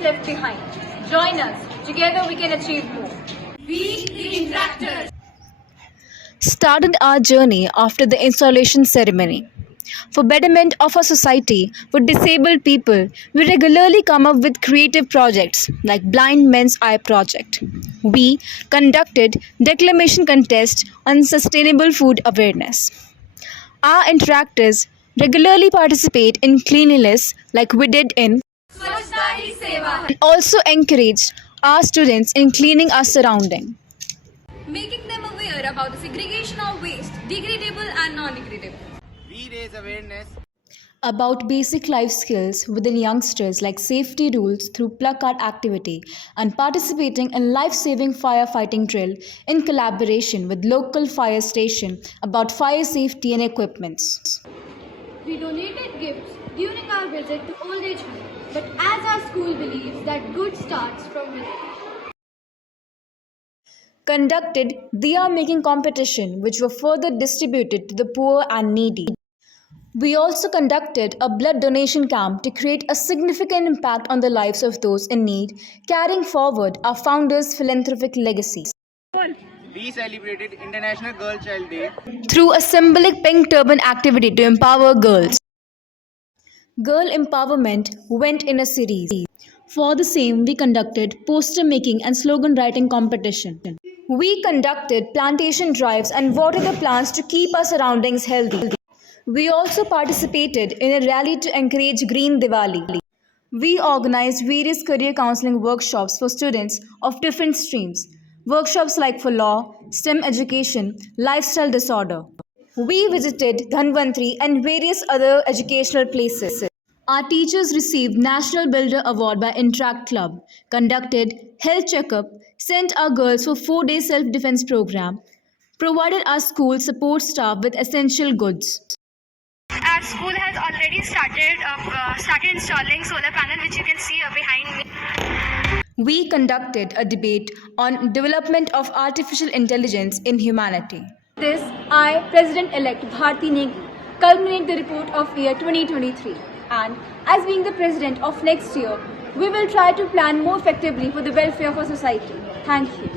left behind. Join us. Together we can achieve more. We, the Interactors, started our journey after the installation ceremony. For betterment of our society with disabled people, we regularly come up with creative projects like Blind Men's Eye Project. We conducted declamation contests on sustainable food awareness. Our interactors regularly participate in cleanliness like we did in Swachhta Hi Seva Hai, and also encouraged our students in cleaning our surrounding. making them aware about the segregation of waste, degradable and non-degradable. We raise awareness About basic life skills within youngsters like safety rules through placard activity and participating in life-saving firefighting drill in collaboration with local fire station about fire safety and equipments. We donated gifts during our visit to Old Age Home, but as our school believes that good starts from within. Conducted diya making competition which were further distributed to the poor and needy. We also conducted a blood donation camp to create a significant impact on the lives of those in need, carrying forward our founders' philanthropic legacy. we celebrated International Girl Child Day Through a symbolic pink turban activity to empower girls. Girl empowerment went in a series. For the same, we conducted poster making and slogan writing competition. We conducted plantation drives and watered the plants to keep our surroundings healthy. We also participated in a rally to encourage Green Diwali. We organized various career counseling workshops for students of different streams. Workshops like for law, STEM education, lifestyle disorder. We visited Dhanvantri and various other educational places. Our teachers received National Builder Award by Interact Club, conducted health checkup, sent our girls for 4-day self-defense program, provided our school support staff with essential goods. Our school has already started installing solar panel, which you can see behind me. We conducted a debate on development of artificial intelligence in humanity. This, I, President-elect Bharti Negi, culminate the report of year 2023. And as being the president of next year, we will try to plan more effectively for the welfare of our society. Thank you.